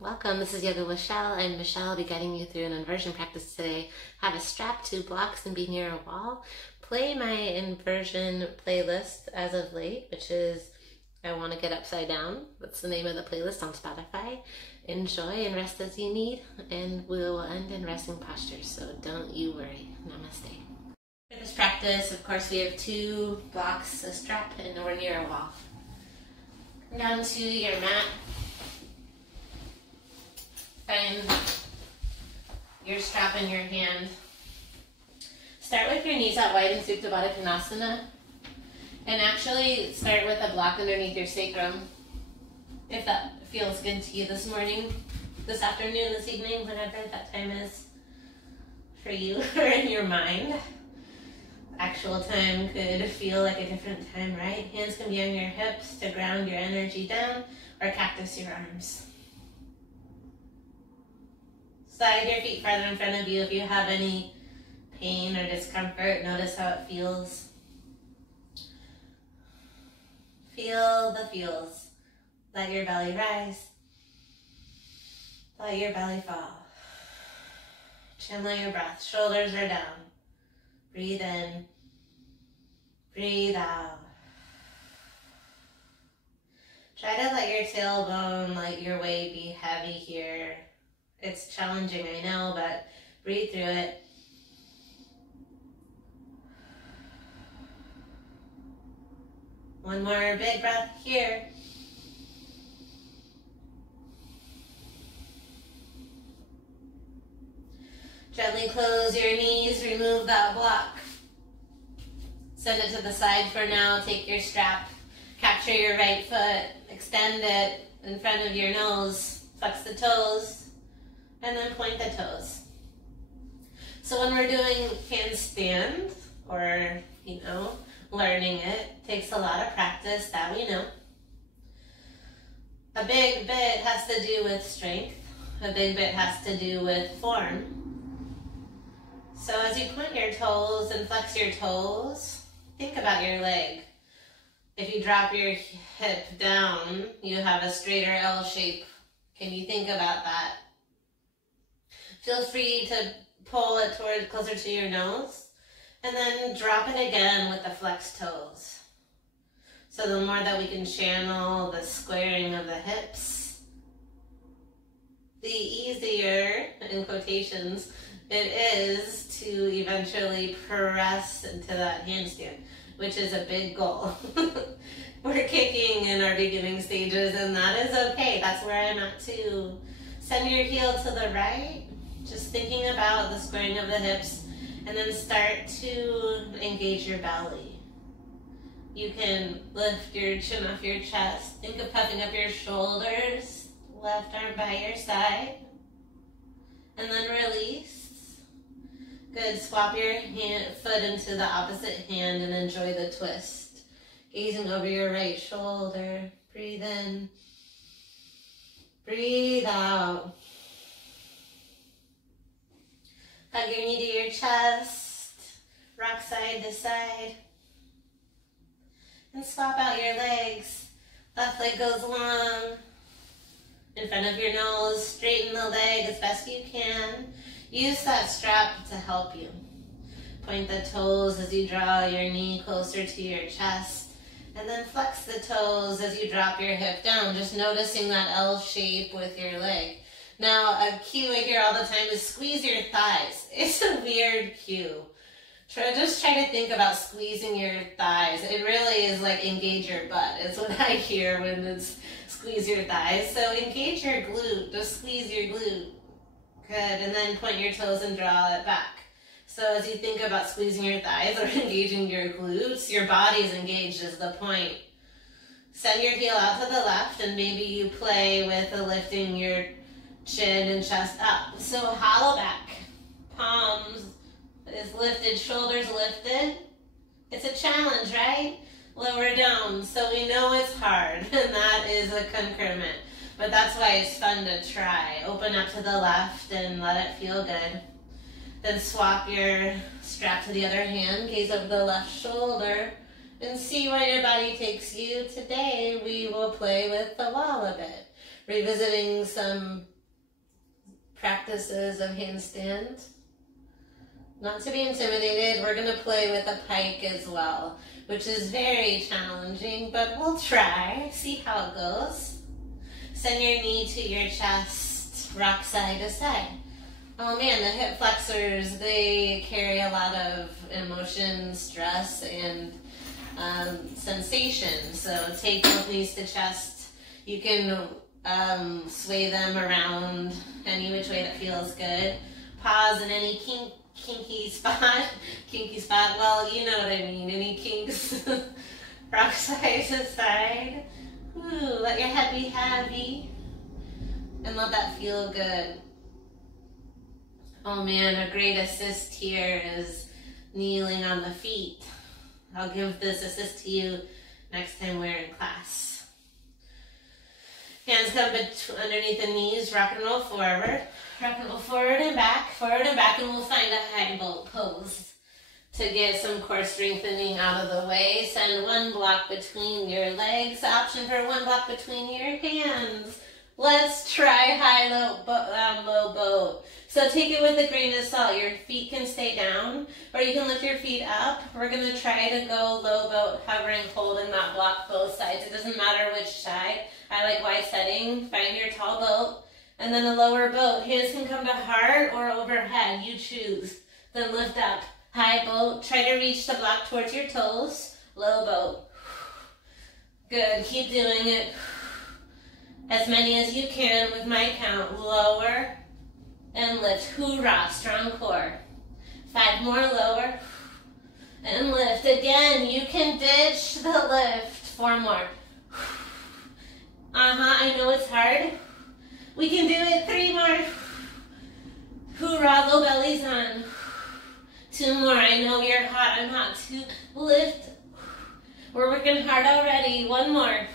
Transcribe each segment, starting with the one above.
Welcome, this is Yoga with Michelle. I'm Michelle. I'll be guiding you through an inversion practice today. Have a strap, 2 blocks, and be near a wall. Play my inversion playlist as of late, which is I Want to Get Upside Down. That's the name of the playlist on Spotify. Enjoy and rest as you need, and we will end in resting postures, so don't you worry. Namaste. For this practice, of course, we have 2 blocks, a strap, and we're near a wall. Come down to your mat. Find your strap in your hand. Start with your knees out wide in Supta Baddha Konasana. And actually start with a block underneath your sacrum. If that feels good to you this morning, this afternoon, this evening, whenever that time is for you or in your mind. Actual time could feel like a different time, right? Hands can be on your hips to ground your energy down, or cactus your arms. Slide your feet farther in front of you if you have any pain or discomfort. Notice how it feels. Feel the feels. Let your belly rise. Let your belly fall. Channel your breath. Shoulders are down. Breathe in. Breathe out. Try to let your tailbone, let your weight be heavy here. It's challenging, I know, but breathe through it. One more big breath here. Gently close your knees, remove that block. Send it to the side for now. Take your strap, capture your right foot, extend it in front of your nose, flex the toes, and then point the toes. So when we're doing handstand, or, learning it, takes a lot of practice, that we know. A big bit has to do with strength. A big bit has to do with form. So as you point your toes and flex your toes, think about your leg. If you drop your hip down, you have a straighter L shape. Can you think about that? Feel free to pull it closer to your nose, and then drop it again with the flexed toes. So the more that we can channel the squaring of the hips, the easier, in quotations, it is to eventually press into that handstand, which is a big goal. We're kicking in our beginning stages, and that is okay. That's where I'm at too. Send your heel to the right, just thinking about the squaring of the hips, and then start to engage your belly. You can lift your chin off your chest. Think of puffing up your shoulders, left arm by your side, and then release. Good, swap your foot into the opposite hand and enjoy the twist. Gazing over your right shoulder, breathe in, breathe out. Hug your knee to your chest, rock side to side, and swap out your legs. Left leg goes long, in front of your nose, straighten the leg as best you can. Use that strap to help you. Point the toes as you draw your knee closer to your chest, and then flex the toes as you drop your hip down, just noticing that L shape with your leg. Now, a cue I hear all the time is squeeze your thighs. It's a weird cue. Just try to think about squeezing your thighs. It really is like engage your butt. It's what I hear when it's squeeze your thighs. So engage your glute. Just squeeze your glute. Good. And then point your toes and draw it back. So as you think about squeezing your thighs or engaging your glutes, your body is engaged is the point. Send your heel out to the left, and maybe you play with lifting your chin and chest up. So hollow back, palms is lifted, shoulders lifted. It's a challenge, right? Lower down, so we know it's hard, and that is a concurrent. But that's why it's fun to try. Open up to the left and let it feel good. Then swap your strap to the other hand, gaze over the left shoulder, and see where your body takes you. Today we will play with the wall a bit. revisiting some practices of handstand. Not to be intimidated, we're going to play with a pike as well, which is very challenging, but we'll try, see how it goes. Send your knee to your chest, rock side to side. Oh man, the hip flexors, they carry a lot of emotion, stress, and sensation. So take both knees to chest. You can sway them around any which way that feels good. Pause in any kinky spot. Kinky spot, well, you know what I mean. Any kinks. Rock side to side. Ooh, let your head be heavy. And let that feel good. Oh man, a great assist here is kneeling on the feet. I'll give this assist to you next time we're in class. Hands come underneath the knees, rock and roll forward. Rock and roll forward and back, and we'll find a high boat pose to get some core strengthening out of the way. Send one block between your legs, option for one block between your hands. Let's try high, low boat. So take it with a grain of salt. Your feet can stay down, or you can lift your feet up. We're going to try to go low boat, hovering, holding that block both sides. It doesn't matter which side. I like wide setting. Find your tall boat, and then a lower boat. Hands can come to heart or overhead. You choose. Then lift up. High boat. Try to reach the block towards your toes. Low boat. Good. Keep doing it. As many as you can with my count. Lower and lift. Hoorah, strong core. 5 more, lower and lift. Again, you can ditch the lift. 4 more. I know it's hard. We can do it. 3 more. Hoorah, low bellies on. 2 more. I know you're hot. I'm hot. 2. Lift. We're working hard already. 1 more.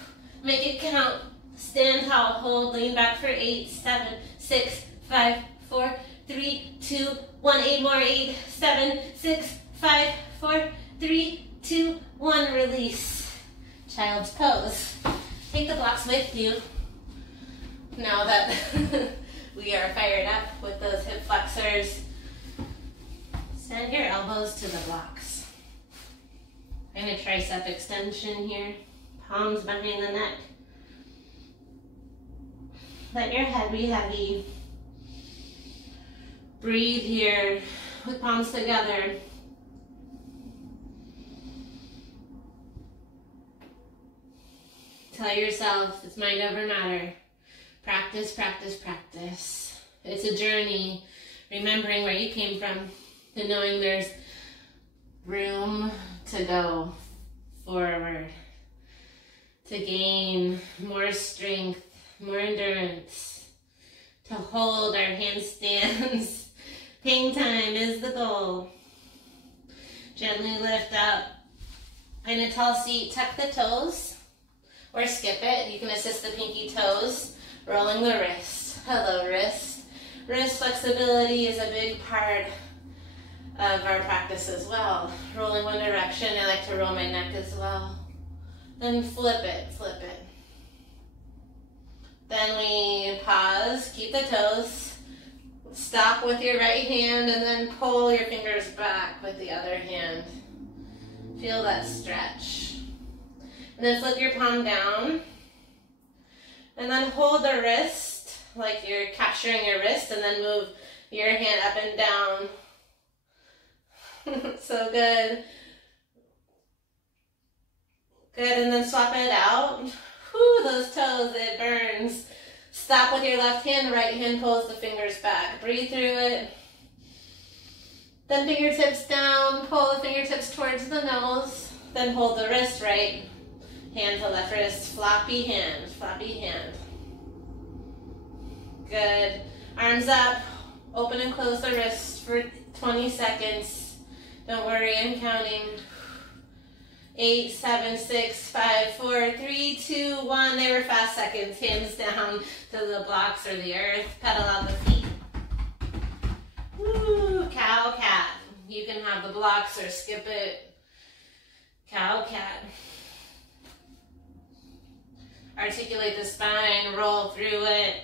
Make it count. Stand tall, hold, lean back for 8, 7, 6, 5, 4, 3, 2, 1. 8 more, 8, 7, 6, 5, 4, 3, 2, 1. Release. Child's pose. Take the blocks with you. Now that we are fired up with those hip flexors, send your elbows to the blocks. And a tricep extension here. Palms behind the neck. Let your head be heavy. Breathe here with palms together. Tell yourself it's mind over matter. Practice, practice, practice. It's a journey, remembering where you came from and knowing there's room to go forward, to gain more strength, more endurance, to hold our handstands. Hang time is the goal. Gently lift up. In a tall seat, tuck the toes or skip it. You can assist the pinky toes, rolling the wrist. Hello, wrist. Wrist flexibility is a big part of our practice as well. Rolling one direction, I like to roll my neck as well. Then flip it, flip it. Then we pause, keep the toes, stop with your right hand, and then pull your fingers back with the other hand. Feel that stretch. And then flip your palm down. And then hold the wrist, like you're capturing your wrist, and then move your hand up and down. So good. Good, and then swap it out. Whew, those toes, it burns. Stop with your left hand, right hand pulls the fingers back. Breathe through it. Then fingertips down, pull the fingertips towards the nose. Then hold the wrist right. Hand to left wrist, floppy hand, floppy hand. Good. Arms up, open and close the wrist for 20 seconds. Don't worry, I'm counting. 8, 7, 6, 5, 4, 3, 2, 1. They were fast seconds. Hands down to the blocks or the earth. Pedal out the feet. Woo, cow cat. You can have the blocks or skip it. Cow cat. Articulate the spine, roll through it.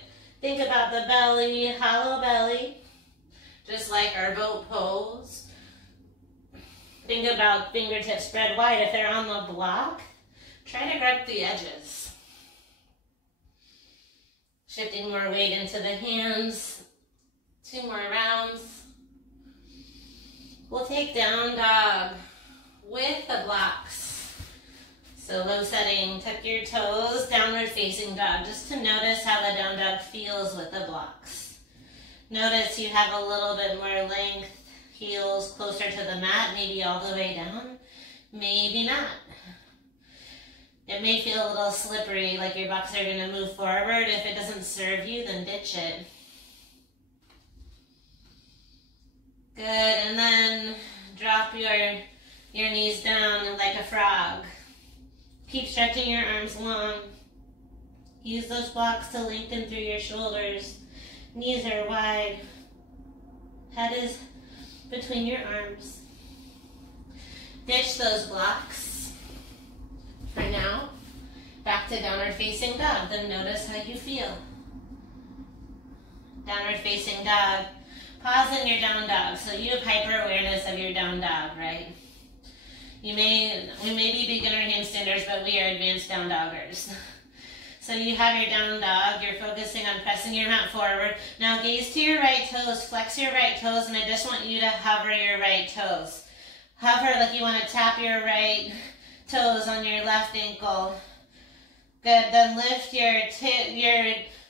Think about the belly, hollow belly, just like our boat pose. Think about fingertips spread wide. If they're on the block, try to grab the edges. Shifting more weight into the hands. 2 more rounds. We'll take down dog with the blocks. So low setting, tuck your toes, downward facing dog, just to notice how the down dog feels with the blocks. Notice you have a little bit more length, heels closer to the mat, maybe all the way down, maybe not. It may feel a little slippery, like your bucks are gonna move forward. If it doesn't serve you, then ditch it. Good, and then drop your knees down like a frog. Keep stretching your arms long. Use those blocks to lengthen through your shoulders. Knees are wide. Head is between your arms. Ditch those blocks. For now, back to downward facing dog. Then notice how you feel. Downward facing dog. Pause in your down dog. So you have hyper awareness of your down dog, right? We may be beginner handstanders, but we are advanced down doggers. So you have your down dog, you're focusing on pressing your mat forward. Now gaze to your right toes, flex your right toes, and I just want you to hover your right toes. Hover like you want to tap your right toes on your left ankle. Good, then lift your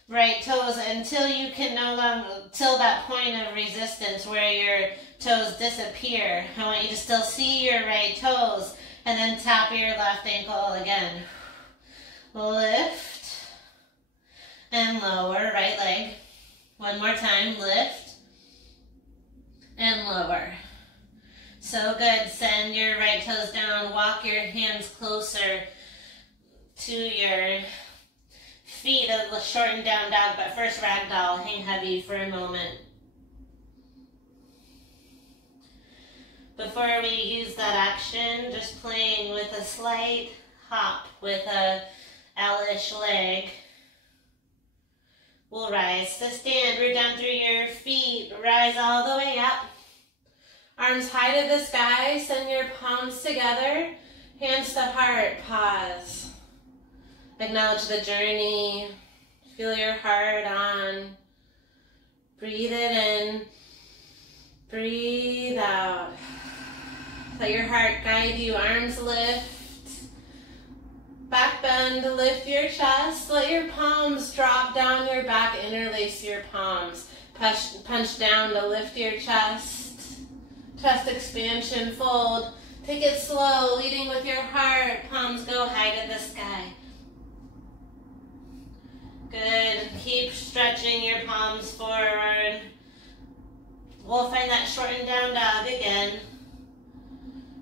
right toes until you can no longer, till that point of resistance where your toes disappear. I want you to still see your right toes and then tap your left ankle again. Lift and lower, right leg. One more time, lift and lower. So good, send your right toes down, walk your hands closer to your feet, a shortened down dog, but first ragdoll, hang heavy for a moment. Before we use that action, just playing with a slight hop with a L-ish leg. We'll rise to stand, root down through your feet, rise all the way up. Arms high to the sky, send your palms together, hands to heart, pause. Acknowledge the journey, feel your heart on. Breathe it in, breathe out. Let your heart guide you, arms lift. Back bend, lift your chest, let your palms drop down your back, interlace your palms. Punch down to lift your chest. Chest expansion, fold. Take it slow, leading with your heart, palms go high to the sky. Good, keep stretching your palms forward. We'll find that shortened down dog again.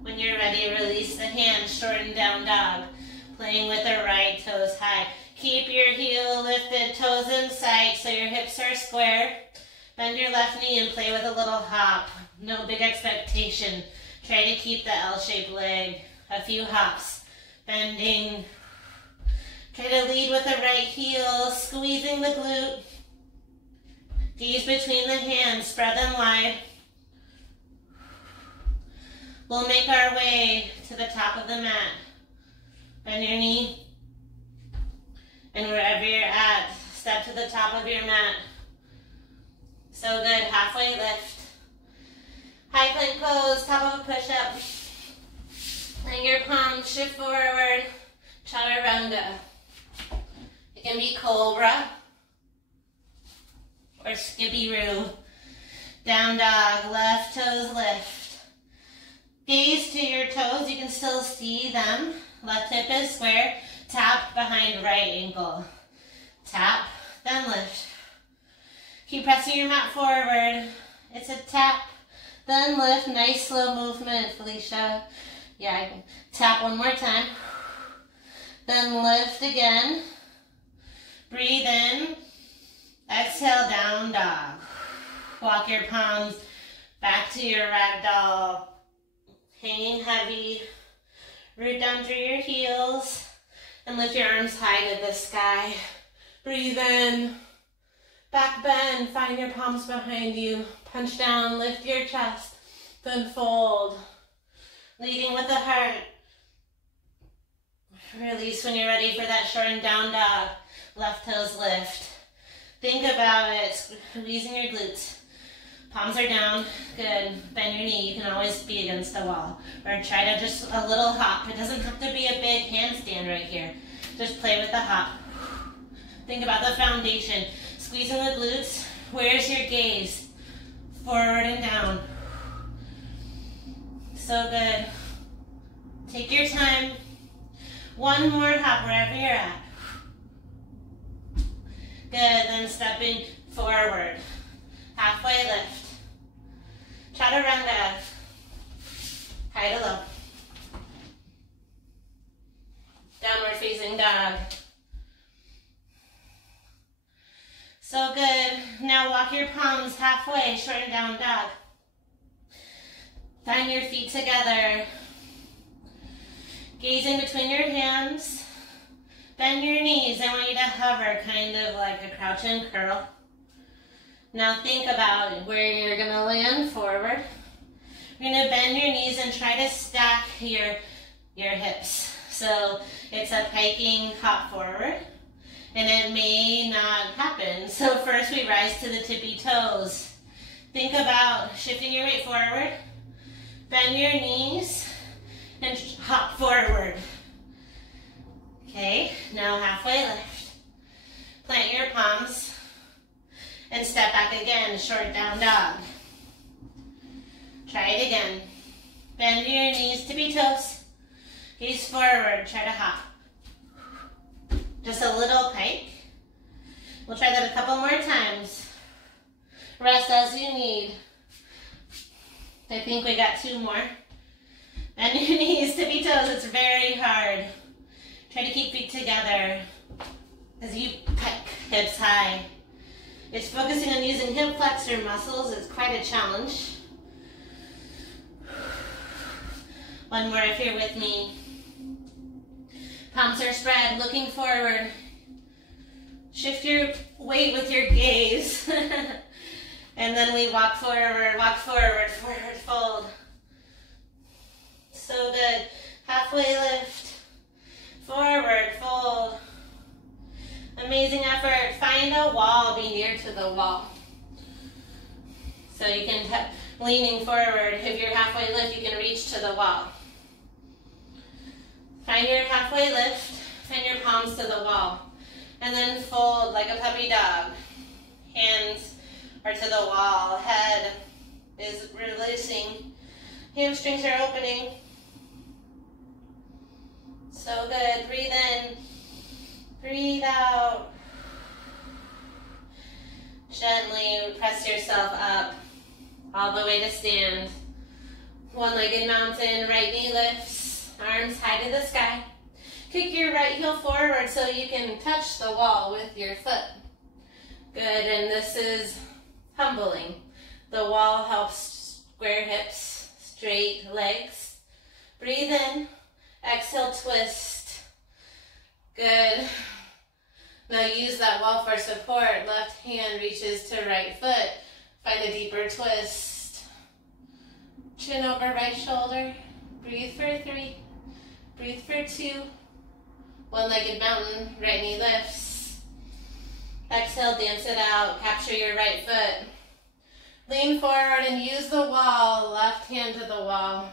When you're ready, release the hands, shortened down dog. Playing with the right toes high. Keep your heel lifted, toes in sight so your hips are square. Bend your left knee and play with a little hop. No big expectation. Try to keep the L-shaped leg. A few hops. Bending. Try to lead with the right heel, squeezing the glute. Gaze between the hands, spread them wide. We'll make our way to the top of the mat. Bend your knee. And wherever you're at, step to the top of your mat. So good, halfway lift. High plank pose, top of a push-up. And your palms shift forward, chaturanga. It can be cobra or skippy-roo. Down dog, left toes lift. Gaze to your toes, you can still see them. Left hip is square, tap behind right ankle. Tap, then lift. Keep pressing your mat forward. It's a tap, then lift. Nice slow movement, Felicia. Yeah, I can tap one more time. Then lift again. Breathe in. Exhale, down dog. Walk your palms back to your ragdoll. Hanging heavy. Root down through your heels. And lift your arms high to the sky. Breathe in. Back bend. Find your palms behind you. Punch down. Lift your chest. Then fold. Leading with the heart. Release when you're ready for that shortened down dog. Left toes lift. Think about it. Squeezing your glutes. Palms are down. Good. Bend your knee. You can always be against the wall. Or try to just a little hop. It doesn't have to be a big handstand right here. Just play with the hop. Think about the foundation. Squeezing the glutes. Where's your gaze? Forward and down. So good. Take your time. One more hop wherever you're at. Good. Then stepping forward. Halfway lift. Chaturanga. High to low. Downward facing dog. So good. Now walk your palms halfway, shorten down dog. Find your feet together. Gazing between your hands. Bend your knees. I want you to hover, kind of like a crouch and curl. Now think about where you're going to land forward. You're going to bend your knees and try to stack your hips. So it's a piking hop forward, and it may not happen. So first we rise to the tippy toes. Think about shifting your weight forward, bend your knees, and hop forward. Okay, now halfway lift. Plant your palms and step back again, short down dog. Try it again. Bend your knees, tippy toes. Gaze forward, try to hop. Just a little pike. We'll try that a couple more times. Rest as you need. I think we got 2 more. Bend your knees, tippy toes. It's very hard. Try to keep feet together as you pike, hips high. It's focusing on using hip flexor muscles. It's quite a challenge. One more if you're with me. Palms are spread, looking forward. Shift your weight with your gaze. And then we walk forward, forward, fold. So good. Halfway lift. Forward, fold. Amazing effort. Find a wall, be near to the wall. So you can, leaning forward, if you're halfway lift, you can reach to the wall. Find your halfway lift, find your palms to the wall. And then fold like a puppy dog. Hands are to the wall, head is releasing. Hamstrings are opening. So good, breathe in, breathe out. Gently press yourself up, all the way to stand. One-legged mountain, right knee lifts, arms high to the sky. Kick your right heel forward so you can touch the wall with your foot. Good, and this is humbling. The wall helps square hips, straight legs. Breathe in, exhale, twist. Good. Now use that wall for support. Left hand reaches to right foot. Find a deeper twist. Chin over right shoulder. Breathe for 3. Breathe for 2. One-legged mountain. Right knee lifts. Exhale, dance it out. Capture your right foot. Lean forward and use the wall. Left hand to the wall.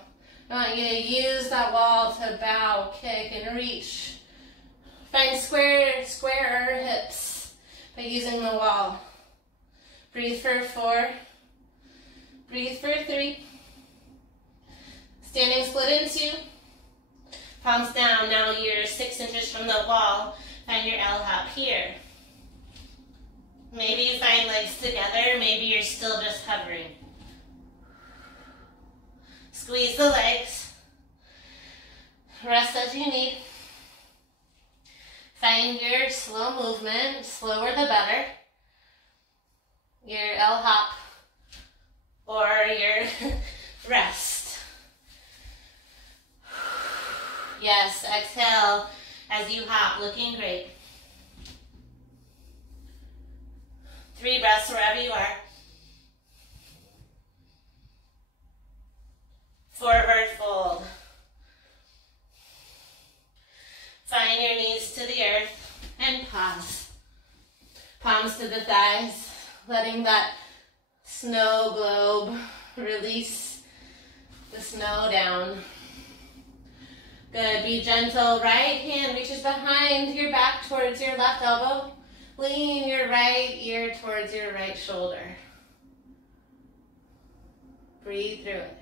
I want you to use that wall to bow, kick, and reach. Find squarer hips by using the wall. Breathe for 4. Breathe for 3. Standing split in 2. Palms down. Now you're 6 inches from the wall. Find your L hop here. Maybe you find legs together. Maybe you're still just hovering. Squeeze the legs. Rest as you need. Find your slow movement. Slower the better. Your L hop or your rest. Yes, exhale. as you hop, looking great. 3 breaths wherever you are. Forward fold. Find your knees to the earth and pause. Palms to the thighs, letting that snow globe release the snow down. Good, be gentle. Right hand reaches behind your back towards your left elbow. Lean your right ear towards your right shoulder. Breathe through it.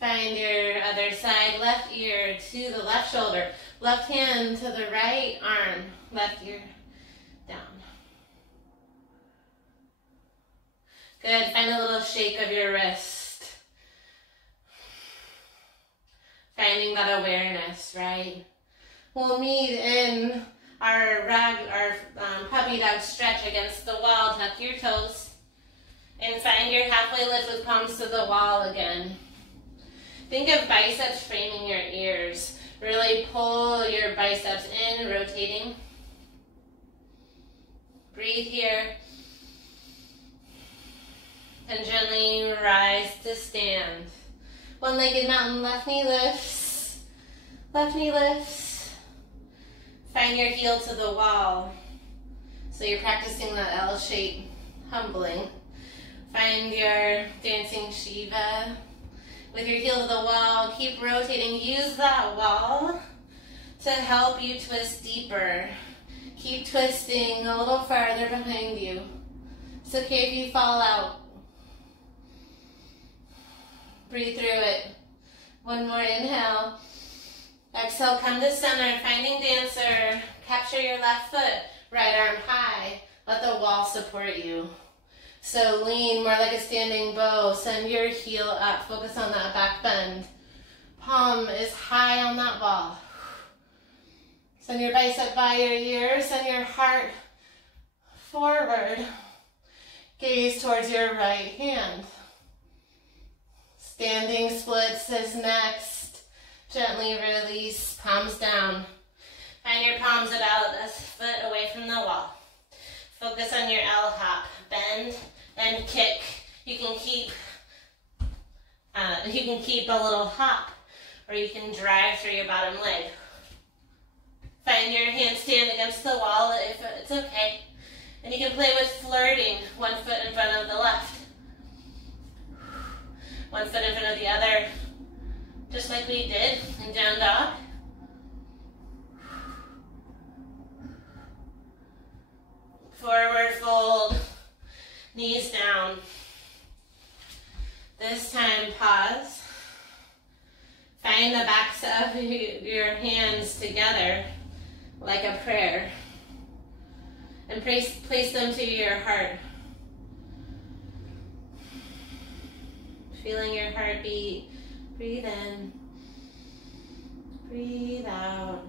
Find your other side, left ear to the left shoulder, left hand to the right arm, left ear down. Good, find a little shake of your wrist. Finding that awareness, right? We'll meet in our puppy dog stretch against the wall. Tuck your toes and find your halfway lift with palms to the wall again. Think of biceps framing your ears. Really pull your biceps in, rotating. Breathe here. And gently rise to stand. One-legged mountain, left knee lifts. Left knee lifts. Find your heel to the wall. So you're practicing that L shape, humbling. Find your dancing Shiva. With your heel to the wall, keep rotating. Use that wall to help you twist deeper. Keep twisting a little farther behind you. It's okay if you fall out. Breathe through it. One more inhale. Exhale, come to center, finding dancer. Capture your left foot, right arm high. Let the wall support you. So lean more like a standing bow. Send your heel up. Focus on that back bend. Palm is high on that wall. Send your bicep by your ear. Send your heart forward. Gaze towards your right hand. Standing splits is next. Gently release, palms down. Find your palms about a foot away from the wall. Focus on your L hop. Bend and kick. You can keep a little hop, or you can drive through your bottom leg. Find your handstand against the wall if it's okay. And you can play with flirting, 1 foot in front of the left, 1 foot in front of the other, just like we did in down dog. Forward fold, knees down. This time pause. Find the backs of your hands together like a prayer. And place them to your heart. Feeling your heartbeat. Breathe in. Breathe out.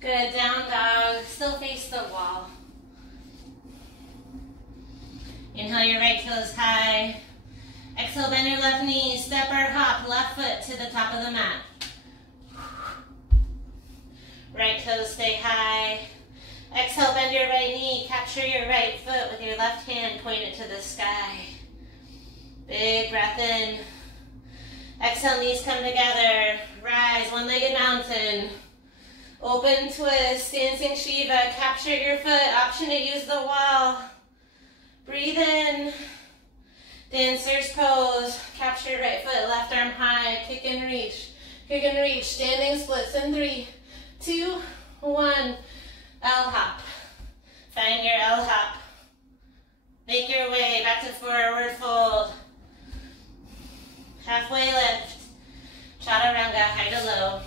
Good, down dog, still face the wall. Inhale your right toes high. Exhale, bend your left knee, step or hop, left foot to the top of the mat. Right toes stay high. Exhale, bend your right knee, capture your right foot with your left hand, point it to the sky. Big breath in. Exhale, knees come together, rise, one-legged mountain. Open twist, dancing Shiva, capture your foot, option to use the wall. Breathe in, dancer's pose, capture right foot, left arm high, kick and reach, standing splits in 3, 2, 1, L hop. Find your L hop. Make your way back to forward fold. Halfway lift, chaturanga, high to low.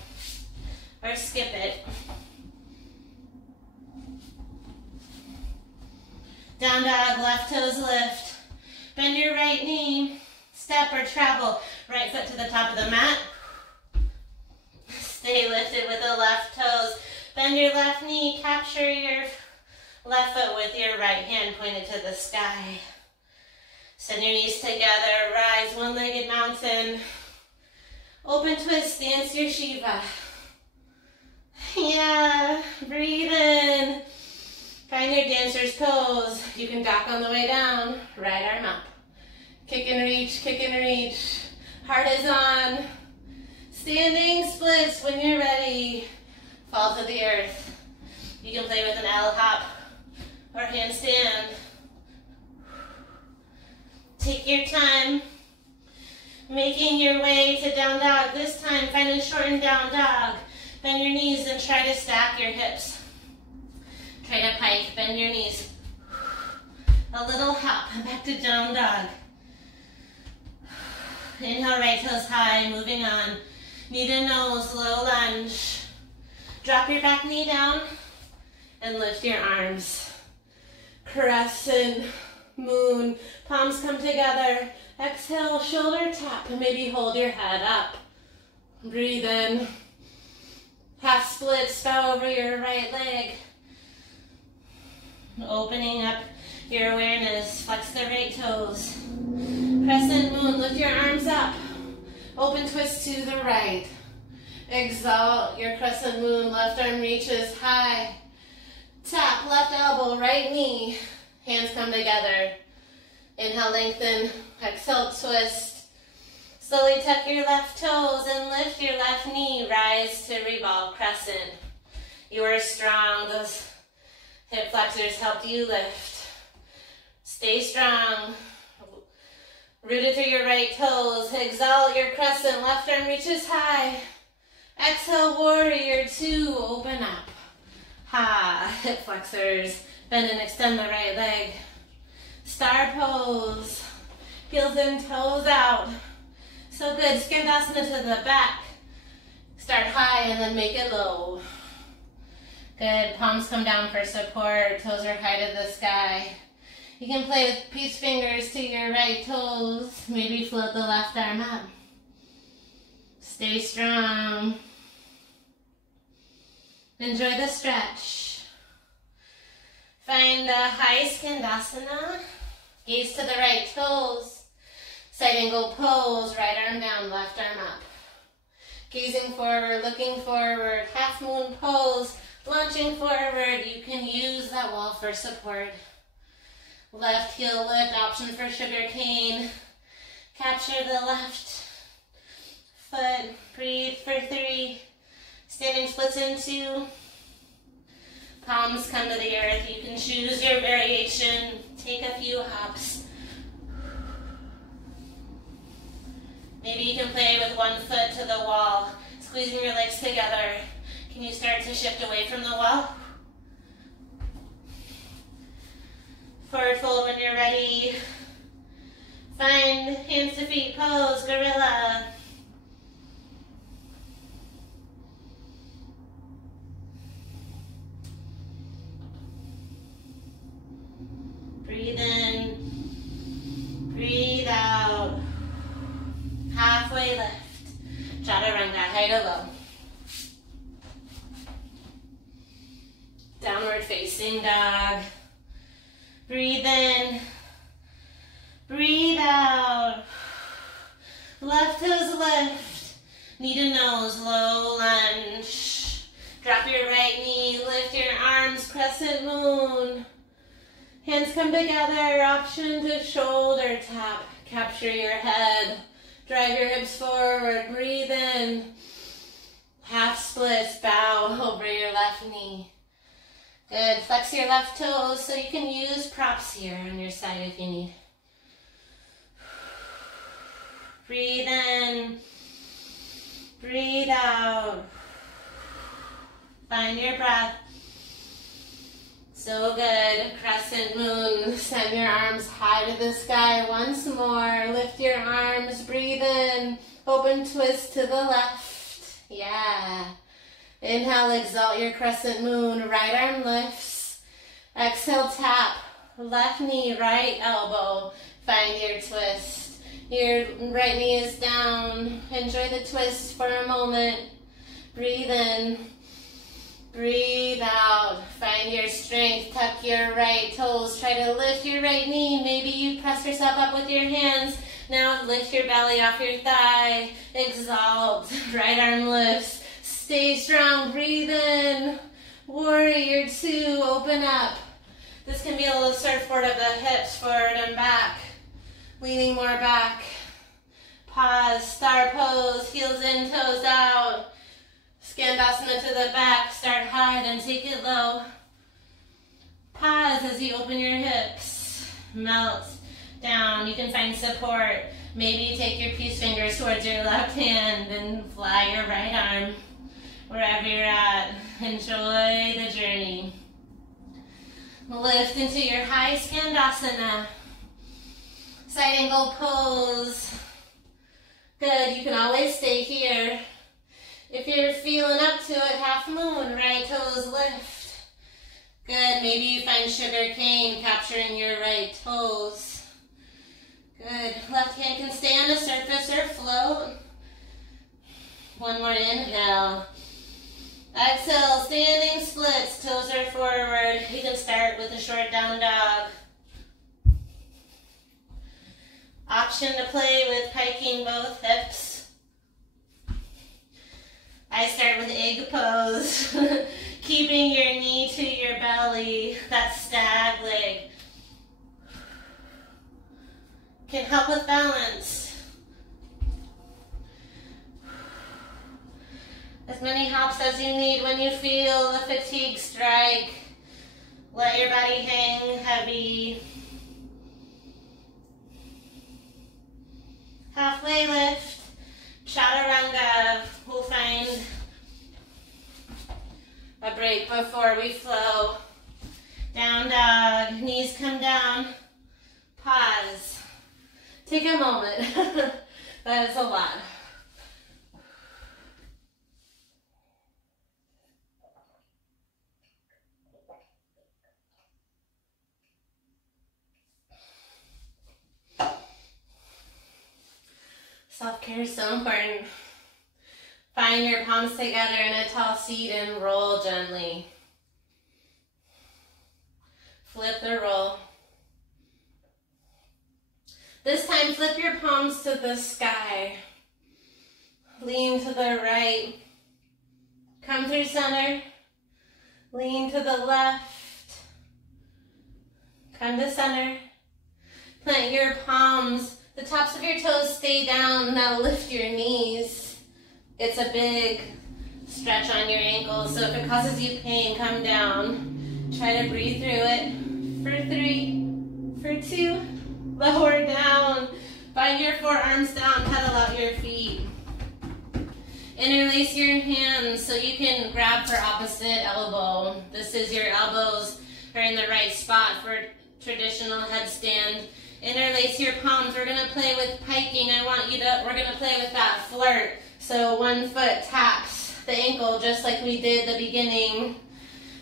Or skip it. Down dog, left toes lift. Bend your right knee. Step or travel. Right foot to the top of the mat. Stay lifted with the left toes. Bend your left knee. Capture your left foot with your right hand pointed to the sky. Send your knees together. Rise, one-legged mountain. Open twist, dance your Shiva. Yeah, breathe in. Find your dancer's pose. You can dock on the way down. Right arm up. Kick and reach, kick and reach. Heart is on. Standing splits when you're ready. Fall to the earth. You can play with an L hop or handstand. Take your time. Making your way to down dog. This time, find a shortened down dog. Bend your knees and try to stack your hips. Try to pike, bend your knees. A little hop, back to down dog. Inhale, right toes high, moving on. Knee to nose, low lunge. Drop your back knee down and lift your arms. Crescent moon, palms come together. Exhale, shoulder tap, and maybe hold your head up. Breathe in. Half splits, bow over your right leg. Opening up your awareness, flex the right toes. Crescent moon, lift your arms up. Open twist to the right. Exalt your crescent moon, left arm reaches high. Tap, left elbow, right knee. Hands come together. Inhale, lengthen. Exhale, twist. Slowly tuck your left toes and lift your left knee. Rise to revolve crescent. You are strong. Those hip flexors helped you lift. Stay strong. Rooted through your right toes. Exalt your crescent. Left arm reaches high. Exhale, warrior two. Open up. Ha. Hip flexors. Bend and extend the right leg. Star pose. Heels in, toes out. So good. Skandasana to the back. Start high and then make it low. Good. Palms come down for support. Toes are high to the sky. You can play with peach fingers to your right toes. Maybe float the left arm up. Stay strong. Enjoy the stretch. Find a high Skandasana. Gaze to the right toes. Side angle pose. Right arm down, left arm up. Gazing forward, looking forward. Half moon pose. Launching forward. You can use that wall for support. Left heel lift, option for sugar cane. Capture the left foot. Breathe for 3. Standing splits in 2. Palms come to the earth. You can choose your variation. Take a few hops. Maybe you can play with one foot to the wall, squeezing your legs together. Can you start to shift away from the wall? Forward fold when you're ready. Find hands to feet pose, gorilla. Breathe in, breathe out. Halfway lift. Chaturanga, high to low. Downward facing dog. Breathe in, breathe out. Left toes lift. Knee to nose, low lunge. Drop your right knee, lift your arms, crescent moon. Hands come together, option to shoulder tap. Capture your head. Drive your hips forward, breathe in. Half splits, bow over your left knee. Good, flex your left toes so you can use props here on your side if you need. Breathe in, breathe out. Find your breath. So good, crescent moon. Send your arms high to the sky once more. Lift your arms, breathe in. Open twist to the left. Yeah. Inhale, exalt your crescent moon. Right arm lifts. Exhale, tap. Left knee, right elbow. Find your twist. Your right knee is down. Enjoy the twist for a moment. Breathe in. Breathe out. Find your strength. Tuck your right toes. Try to lift your right knee. Maybe you press yourself up with your hands. Now lift your belly off your thigh. Exalt. Right arm lifts. Stay strong. Breathe in. Warrior two. Open up. This can be a little surfboard of the hips, forward and back. Leaning more back. Pause. Star pose. Heels in, toes out. Skandasana to the back. Start high, then take it low. Pause as you open your hips. Melt down. You can find support. Maybe take your peace fingers towards your left hand and fly your right arm. Wherever you're at, enjoy the journey. Lift into your high Skandasana. Side angle pose. Good. You can always stay here. If you're feeling up to it, half moon, right toes lift. Good, maybe you find sugar cane, capturing your right toes. Good, left hand can stay on the surface or float. One more inhale. Exhale, standing splits, toes are forward. You can start with a short down dog. Option to play with piking both hips. I start with egg pose, keeping your knee to your belly, that stag leg. Can help with balance. As many hops as you need. When you feel the fatigue strike, let your body hang heavy. Halfway lift. Chaturanga. We'll find a break before we flow. Down dog. Knees come down. Pause. Take a moment. That is a lot. Self-care is so important. Find your palms together in a tall seat and roll gently. Flip the roll. This time, flip your palms to the sky. Lean to the right. Come through center. Lean to the left. Come to center. Plant your palms. The tops of your toes stay down. Now lift your knees. It's a big stretch on your ankles, so if it causes you pain, come down. Try to breathe through it. For 3, for 2, lower down. Find your forearms down, pedal out your feet. Interlace your hands so you can grab for opposite elbow. This is your elbows are in the right spot for traditional headstand. Interlace your palms. We're gonna play with piking. We're gonna play with that flirt. So one foot taps the ankle just like we did at the beginning.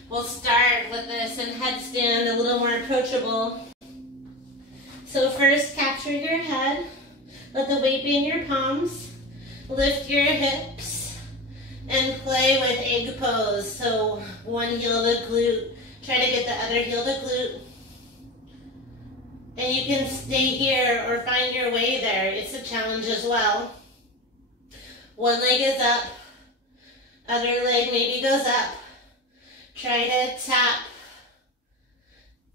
We'll start with this in headstand, a little more approachable. So first capture your head. Let the weight be in your palms. Lift your hips and play with egg pose. So one heel to glute. Try to get the other heel to glute. And you can stay here or find your way there. It's a challenge as well. One leg is up. Other leg maybe goes up. Try to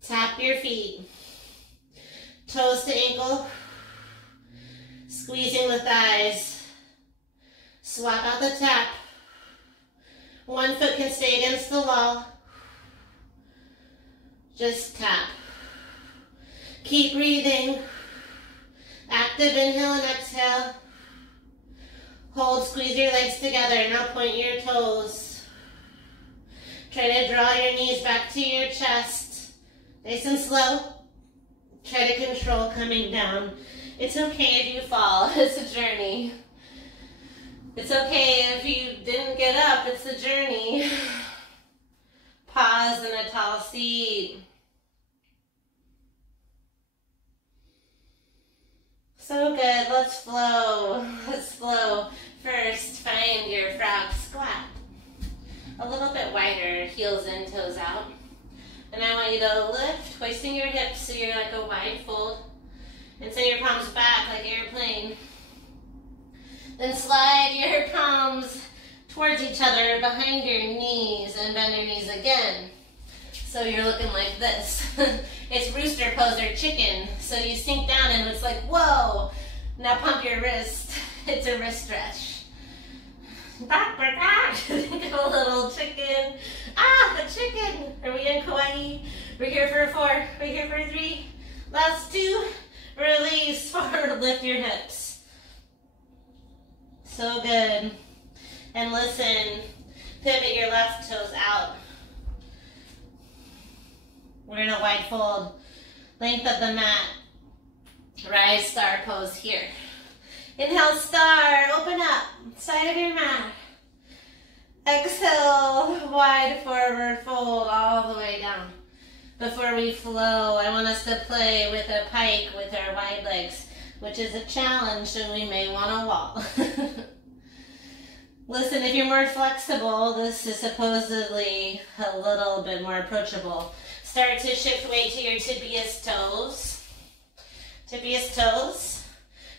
tap your feet. Toes to ankle. Squeezing the thighs. Swap out the tap. One foot can stay against the wall. Just tap. Keep breathing. Active inhale and exhale. Hold, squeeze your legs together. Now point your toes. Try to draw your knees back to your chest. Nice and slow. Try to control coming down. It's okay if you fall. It's a journey. It's okay if you didn't get up. It's a journey. Pause in a tall seat. So good. Let's flow. Let's flow. First, find your frog squat. a little bit wider, heels in, toes out. And I want you to lift, hoisting your hips so you're like a wide fold. And send your palms back like airplane. Then slide your palms towards each other behind your knees and bend your knees again. So you're looking like this. It's rooster pose or chicken. So you sink down and it's like, whoa. Now pump your wrist. It's a wrist stretch. Think of a little chicken. Ah, a chicken. Are we in Kauai? We're here for 4. We're here for 3. Last 2. Release. Forward. Lift your hips. So good. And listen. Pivot your left toes out. We're in a wide fold. Length of the mat. Rise star pose here. Inhale, star. Open up. Side of your mat. Exhale, wide forward fold all the way down. Before we flow, I want us to play with a pike with our wide legs, which is a challenge, and we may want to wall. Listen, if you're more flexible, this is supposedly a little bit more approachable. Start to shift weight to your tibias toes. Tibias toes.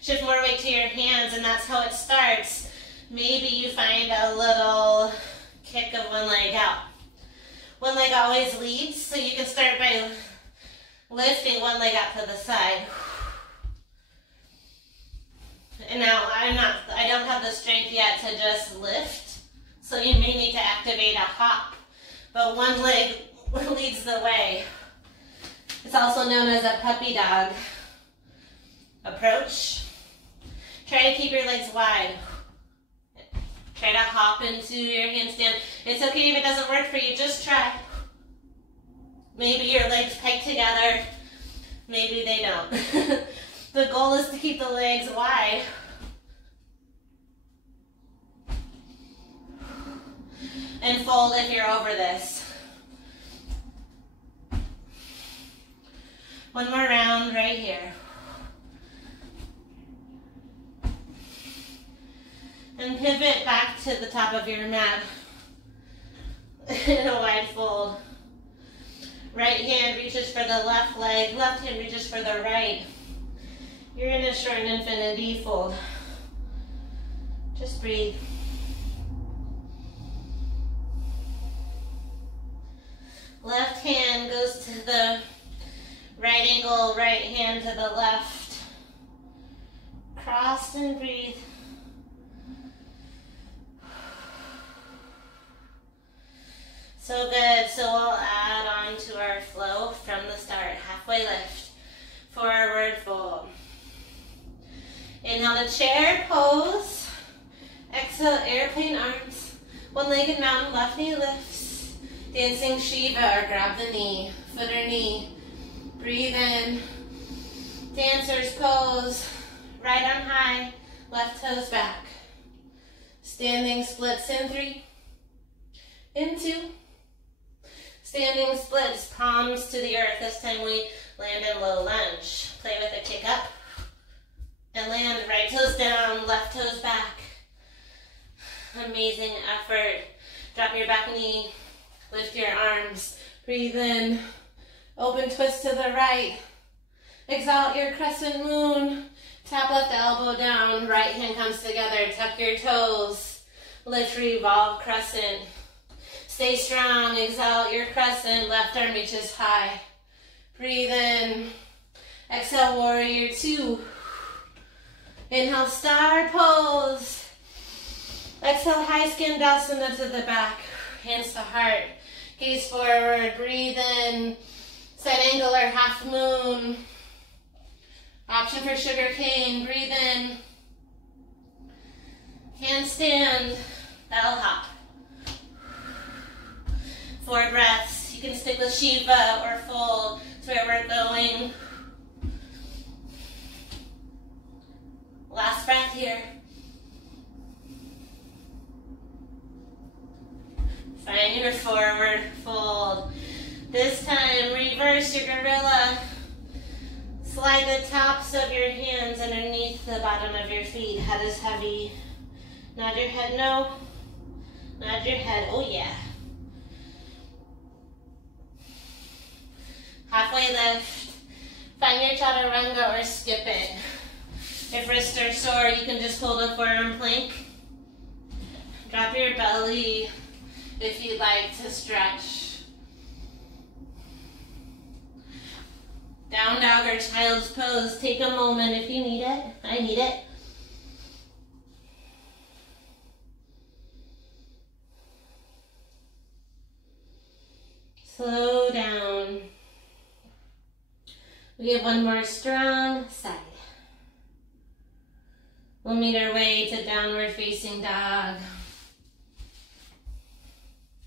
Shift more weight to your hands, and that's how it starts. Maybe you find a little kick of one leg out. One leg always leads, so you can start by lifting one leg out to the side. And now I don't have the strength yet to just lift, so you may need to activate a hop. But one leg leads the way. It's also known as a puppy dog approach. Try to keep your legs wide. Try to hop into your handstand. It's okay if it doesn't work for you, just try. Maybe your legs peg together, maybe they don't. The goal is to keep the legs wide. And fold if you're over this. One more round right here. And pivot back to the top of your mat in a wide fold. Right hand reaches for the left leg, left hand reaches for the right. You're in a short infinity fold. Just breathe. Left hand goes to the right angle, right hand to the left. Cross and breathe. So good. So we'll add on to our flow from the start. Halfway lift. Forward fold. Inhale to chair pose. Exhale, airplane arms. One-legged mountain, left knee lifts. Dancing Shiva or grab the knee. Foot or knee. Breathe in. Dancer's pose. Right arm high. Left toes back. Standing splits in 3. In 2. Standing splits, palms to the earth. This time we land in low lunge. Play with a kick up. And land, right toes down, left toes back. Amazing effort. Drop your back knee, lift your arms. Breathe in, open twist to the right. Exalt your crescent moon. Tap left elbow down, right hand comes together. Tuck your toes. Lift, revolve, crescent. Stay strong, exhale your crescent, left arm reaches high. Breathe in, exhale warrior 2. Inhale star pose. Exhale high skandasana to the back, hands to heart. Gaze forward, breathe in, set angle or half moon. Option for sugar cane, breathe in. Handstand, bell hop. 4 breaths. You can stick with Shiva or fold. That's where we're going. Last breath here. Find your forward fold. This time, reverse your gorilla. Slide the tops of your hands underneath the bottom of your feet. Head is heavy. Nod your head no. Nod your head, oh yeah. halfway lift. Find your chaturanga or skip it. If wrists are sore, you can just hold a forearm plank. Drop your belly if you'd like to stretch. Down dog or child's pose. Take a moment if you need it. I need it. Slow down. We have one more strong side. We'll meet our way to downward facing dog.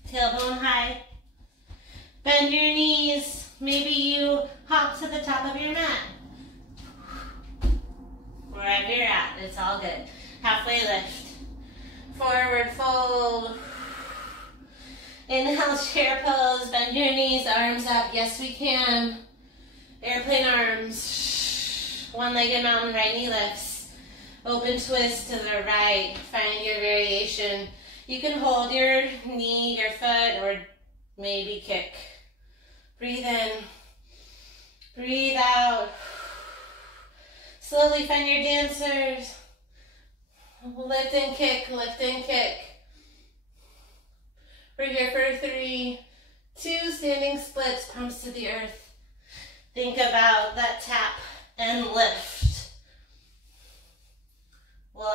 Tailbone high. Bend your knees. Maybe you hop to the top of your mat. Wherever you're at, it's all good. Halfway lift. Forward fold. Inhale, chair pose. Bend your knees, arms up. Yes, we can. Airplane arms. One-legged mountain, right knee lifts. Open twist to the right. Find your variation. You can hold your knee, your foot, or maybe kick. Breathe in. Breathe out. Slowly find your dancers. Lift and kick, lift and kick. We're here for 3, 2, standing splits, palms to the earth. Think about that tap and lift. We'll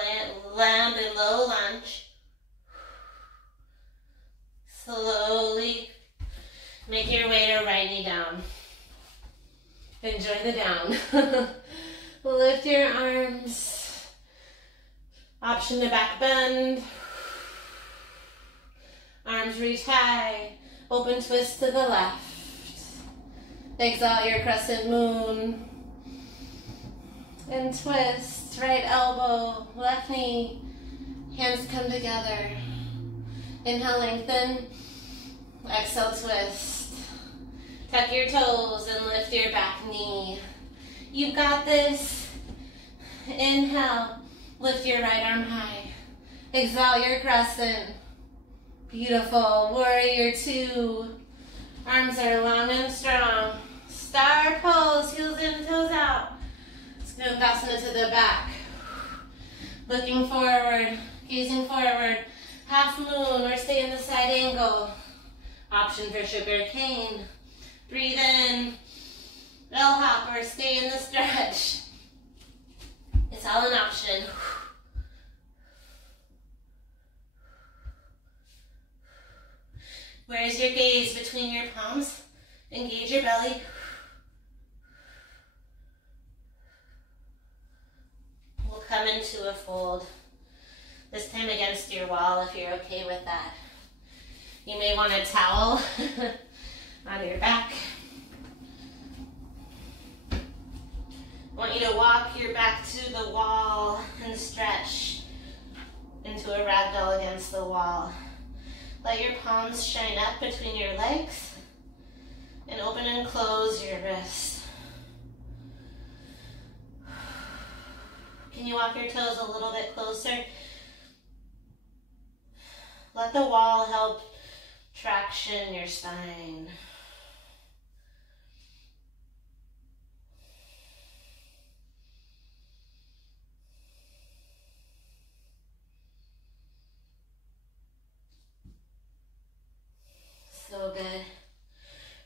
land in low lunge. Slowly make your way to right knee down. Enjoy the down. Lift your arms. Option to back bend. Arms reach high. Open twist to the left. Exhale your crescent moon. And twist. Right elbow, left knee. Hands come together. Inhale, lengthen. Exhale, twist. Tuck your toes and lift your back knee. You've got this. Inhale. Lift your right arm high. Exhale your crescent. Beautiful. Warrior 2. Arms are long and strong. Star pose. Heels in, toes out. Skonasana to the back. Looking forward. Gazing forward. Half moon or stay in the side angle. Option for sugar cane. Breathe in. Bellhop or stay in the stretch. It's all an option. Where's your gaze between your palms? Engage your belly. We'll come into a fold. This time against your wall if you're okay with that. You may want a towel on your back. I want you to walk your back to the wall and stretch into a ragdoll against the wall. Let your palms shine up between your legs and open and close your wrists. Can you walk your toes a little bit closer? Let the wall help traction your spine. So good.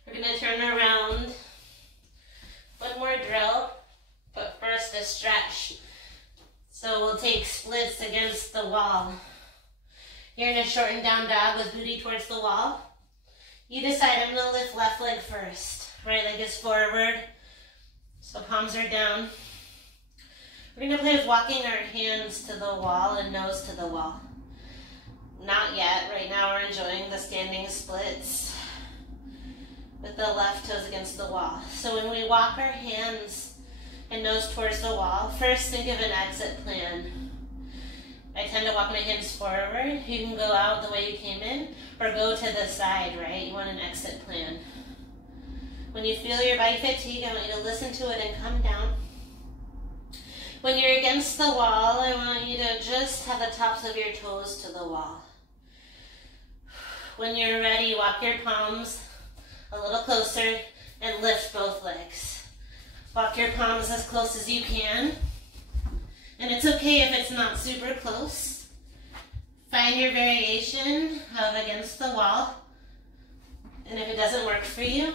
We're going to turn around. One more drill, but first a stretch. So we'll take splits against the wall. You're in a shortened down dog with booty towards the wall. You decide, I'm going to lift left leg first. Right leg is forward, so palms are down. We're going to play with walking our hands to the wall and nose to the wall. Not yet. Right now we're enjoying the standing splits with the left toes against the wall. So when we walk our hands and nose towards the wall, first think of an exit plan. I tend to walk my hands forward. You can go out the way you came in or go to the side, right? You want an exit plan. When you feel your body fatigue, I want you to listen to it and come down. When you're against the wall, I want you to just have the tops of your toes to the wall. When you're ready, walk your palms a little closer and lift both legs. Walk your palms as close as you can. And it's okay if it's not super close. Find your variation of against the wall. And if it doesn't work for you,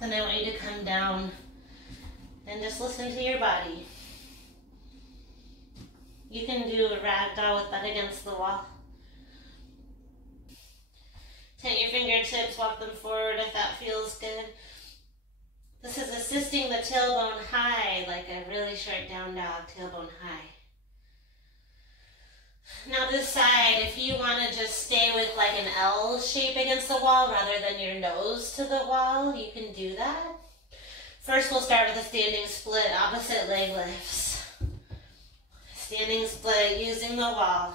then I want you to come down and just listen to your body. You can do a ragdoll with that against the wall. Tent your fingertips, walk them forward if that feels good. This is assisting the tailbone high, like a really short down dog, tailbone high. Now this side, if you want to just stay with like an L shape against the wall rather than your nose to the wall, you can do that. First we'll start with a standing split, opposite leg lifts. Standing split using the wall.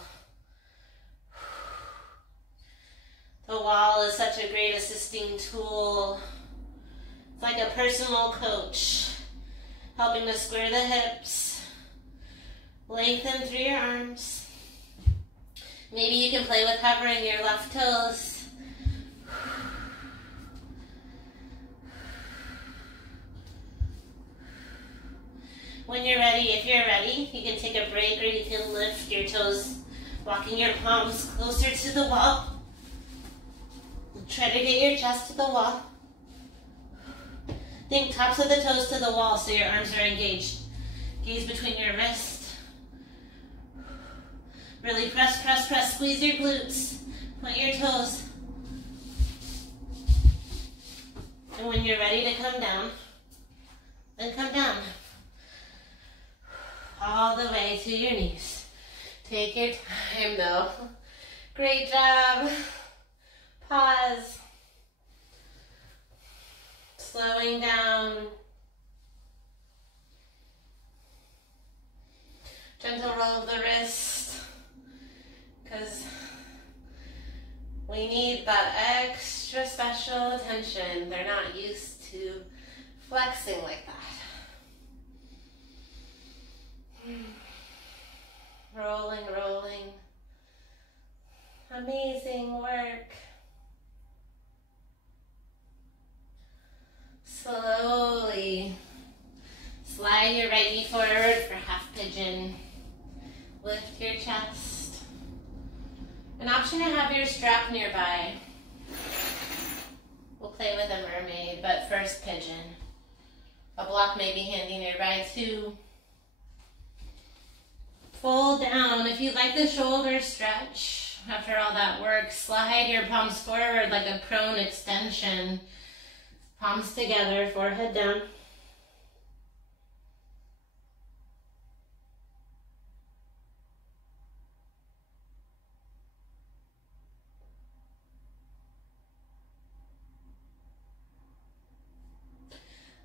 The wall is such a great assisting tool. It's like a personal coach, helping to square the hips, lengthen through your arms. Maybe you can play with hovering your left toes. When you're ready, if you're ready, you can take a break or you can lift your toes, walking your palms closer to the wall. Try to get your chest to the wall. Think tops of the toes to the wall so your arms are engaged. Gaze between your wrists. Really press, press, press. Squeeze your glutes. Point your toes. And when you're ready to come down, then come down. All the way to your knees. Take your time though. Great job. Pause. Slowing down. Gentle roll of the wrist. Because we need that extra special attention. They're not used to flexing like that. Rolling, rolling. Amazing work. Slowly slide your right knee forward for half pigeon. Lift your chest. An option to have your strap nearby. We'll play with a mermaid, but first pigeon. A block may be handy nearby too. Fold down. If you like the shoulder stretch, after all that work, slide your palms forward like a prone extension. Palms together, forehead down.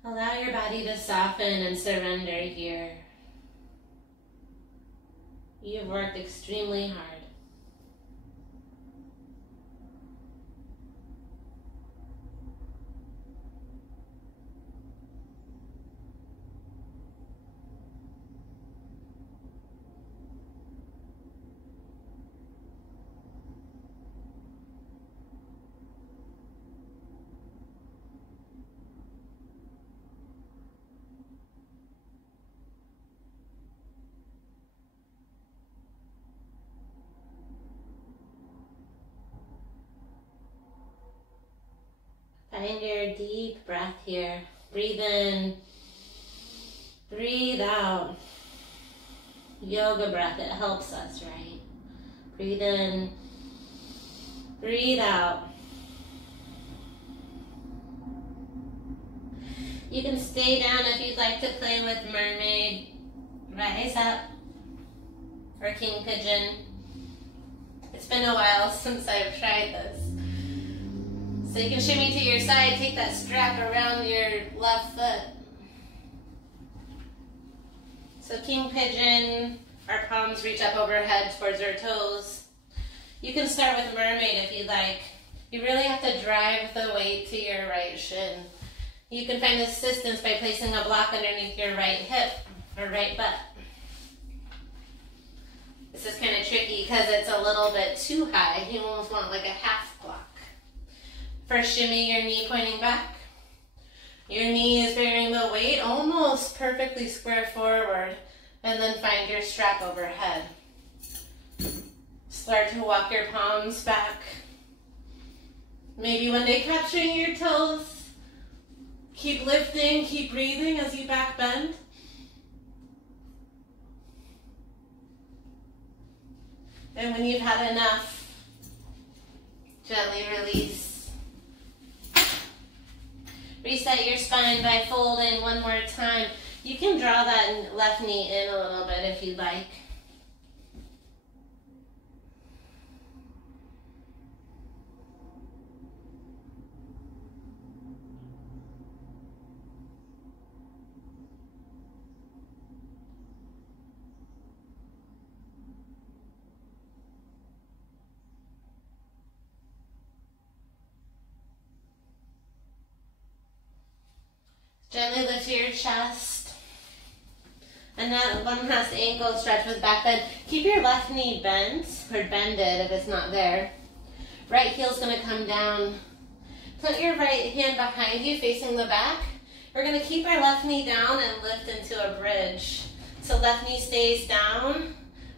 Allow your body to soften and surrender here. You've worked extremely hard. Find your deep breath here. Breathe in, breathe out. Yoga breath, it helps us, right? Breathe in, breathe out. You can stay down if you'd like to play with mermaid. Rise up for king pigeon. It's been a while since I've tried this. So you can shimmy to your side, take that strap around your left foot. So king pigeon, our palms reach up overhead towards our toes. You can start with mermaid if you'd like. You really have to drive the weight to your right shin. You can find assistance by placing a block underneath your right hip or right butt. This is kind of tricky because it's a little bit too high. You almost want like a half block. First, shimmy your knee pointing back. Your knee is bearing the perfectly square forward, and then find your strap overhead. Start to walk your palms back. Maybe one day capturing your toes. Keep lifting, keep breathing as you back bend. And when you've had enough, gently release. Reset your spine by folding one more time. You can draw that left knee in a little bit if you'd like. Gently lift your chest. And now one last ankle stretch with back bend. Keep your left knee bent, or bended if it's not there. Right heel's gonna come down. Put your right hand behind you facing the back. We're gonna keep our left knee down and lift into a bridge. So left knee stays down,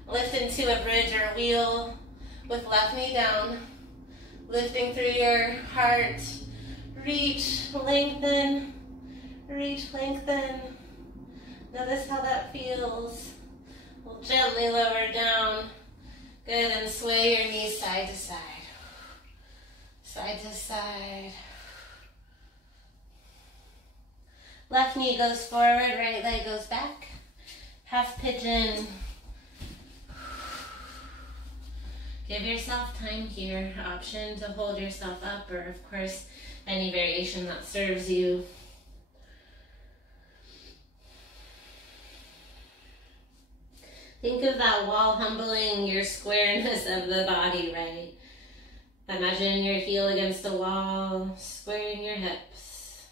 lift into a bridge or wheel with left knee down. Lifting through your heart. Reach, lengthen. Reach, lengthen. Notice how that feels. We'll gently lower down. Good, and sway your knees side to side. Side to side. Left knee goes forward, right leg goes back. Half pigeon. Give yourself time here. Option to hold yourself up, or of course, any variation that serves you. Think of that wall humbling your squareness of the body, right? Imagine your heel against the wall, squaring your hips.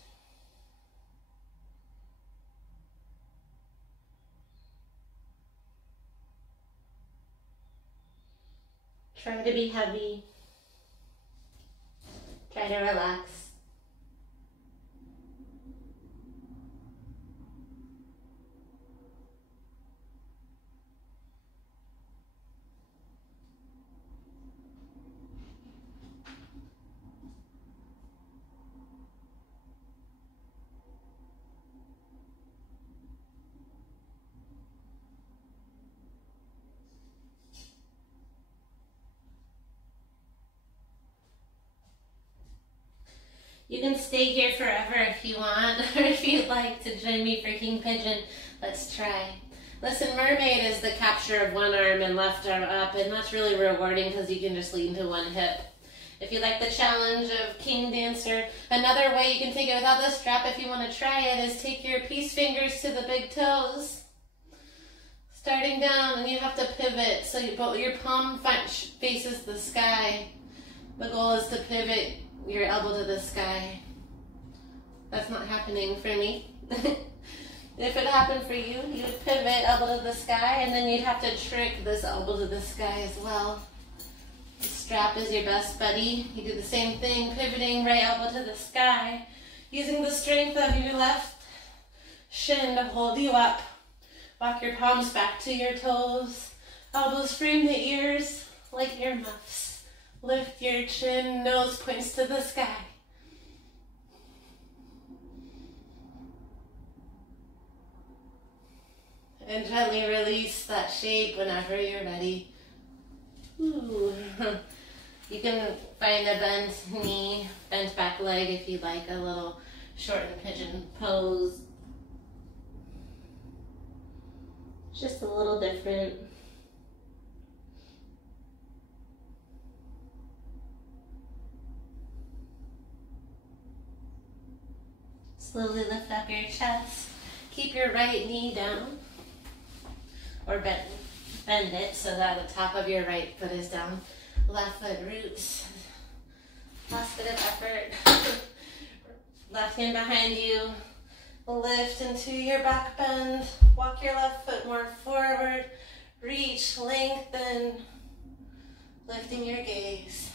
Try to be heavy. Try to relax. You can stay here forever if you want, or if you'd like to join me for King Pigeon, let's try. Listen, Mermaid is the capture of one arm and left arm up, and that's really rewarding because you can just lean to one hip. If you like the challenge of King Dancer, another way you can take it without the strap if you want to try it is take your peace fingers to the big toes. Starting down, and you have to pivot so your palm faces the sky. The goal is to pivot your elbow to the sky. That's not happening for me. If it happened for you, you would pivot elbow to the sky, and then you'd have to trick this elbow to the sky as well. The strap is your best buddy. You do the same thing, pivoting right elbow to the sky, using the strength of your left shin to hold you up. Walk your palms back to your toes. Elbows frame the ears like earmuffs. Lift your chin, nose points to the sky. And gently release that shape whenever you're ready. Ooh. You can find a bent knee, bent back leg if you'd like, a little shortened pigeon pose. Just a little different. Slowly lift up your chest. Keep your right knee down, or bend it so that the top of your right foot is down. Left foot roots. Last bit of effort. Left hand behind you. Lift into your back bend. Walk your left foot more forward. Reach, lengthen. Lifting your gaze.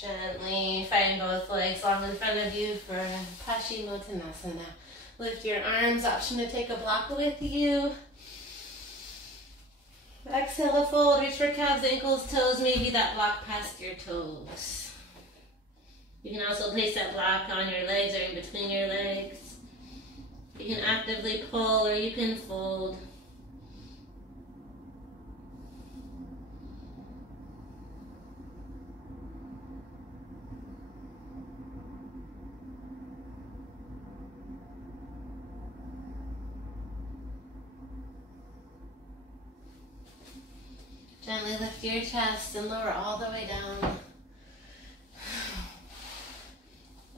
Gently find both legs long in front of you for Paschimottanasana. Lift your arms, option to take a block with you. Exhale, fold, reach for calves, ankles, toes, maybe that block past your toes. You can also place that block on your legs or in between your legs. You can actively pull or you can fold. Gently lift your chest and lower all the way down.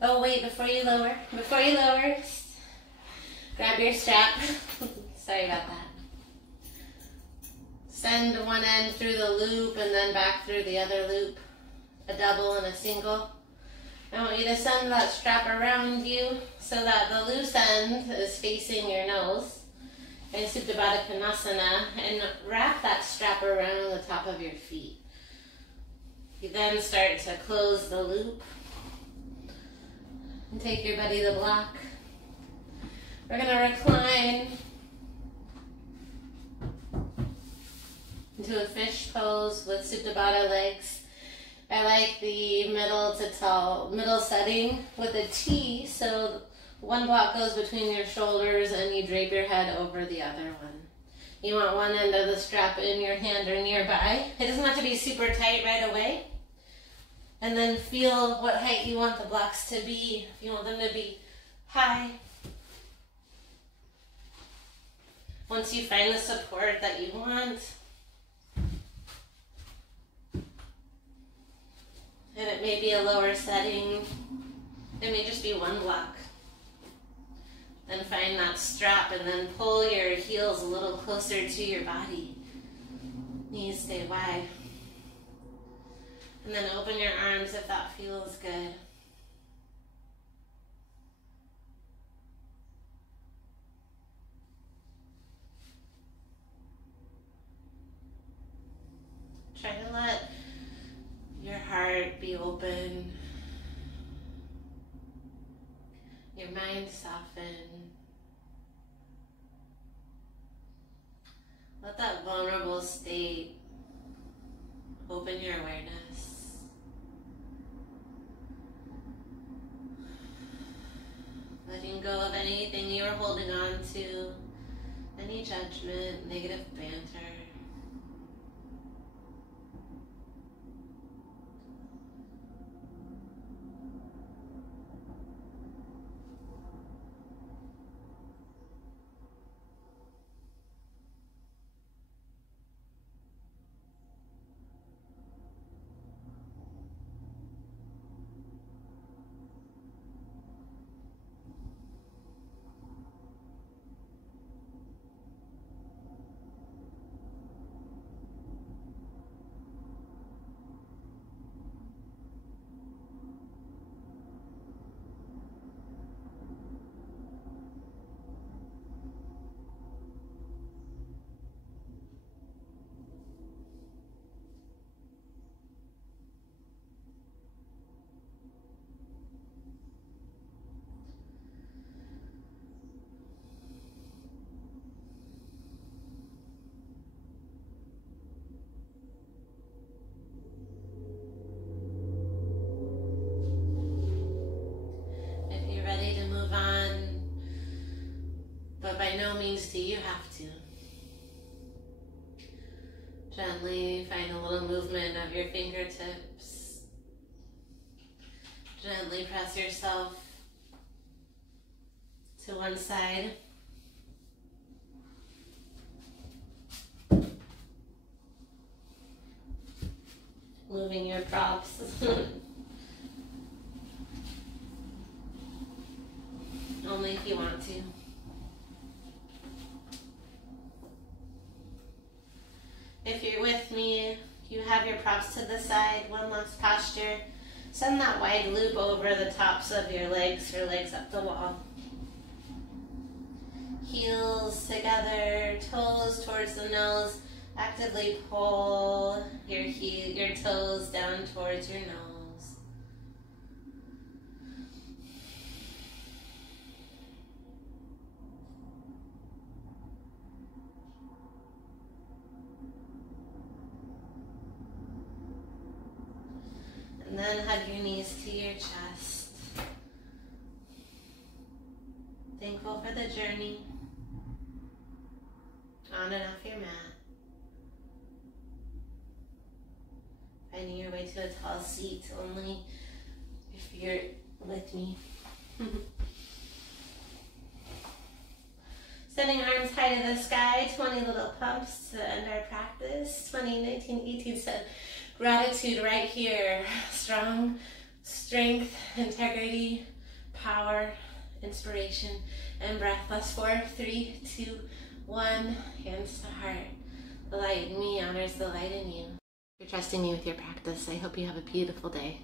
Oh wait, before you lower, grab your strap. Sorry about that. Send one end through the loop and then back through the other loop. A double and a single. I want you to send that strap around you so that the loose end is facing your nose. And Supta Baddha Konasana, and wrap that strap around the top of your feet. You then start to close the loop. And take your buddy the block. We're going to recline into a fish pose with Supta Baddha legs. I like the middle setting with a T, so one block goes between your shoulders and you drape your head over the other one. You want one end of the strap in your hand or nearby. It doesn't have to be super tight right away. And then feel what height you want the blocks to be. If you want them to be high. Once you find the support that you want, and it may be a lower setting, it may just be one block. Then find that strap and then pull your heels a little closer to your body. Knees stay wide. And then open your arms if that feels good. Try to let your heart be open. Your mind soften. Let that vulnerable state open your awareness. Letting go of anything you were holding on to, any judgment, negative banter. By no means do you have to. Gently find a little movement of your fingertips. Gently press yourself to one side. Moving your props. Only if you want to. If you're with me, you have your props to the side, one last posture. Send that wide loop over the tops of your legs up the wall. Heels together, toes towards the nose. Actively pull your toes down towards your nose. And then hug your knees to your chest. Thankful for the journey. On and off your mat. Finding your way to a tall seat only if you're with me. Sending arms high to the sky, 20 little pumps to end our practice. 20, 19, 18 said, gratitude right here. Strong strength, integrity, power, inspiration, and breath. Last 4, 3, 2, 1. Hands to heart. The light in me honors the light in you. You're trusting me with your practice. I hope you have a beautiful day.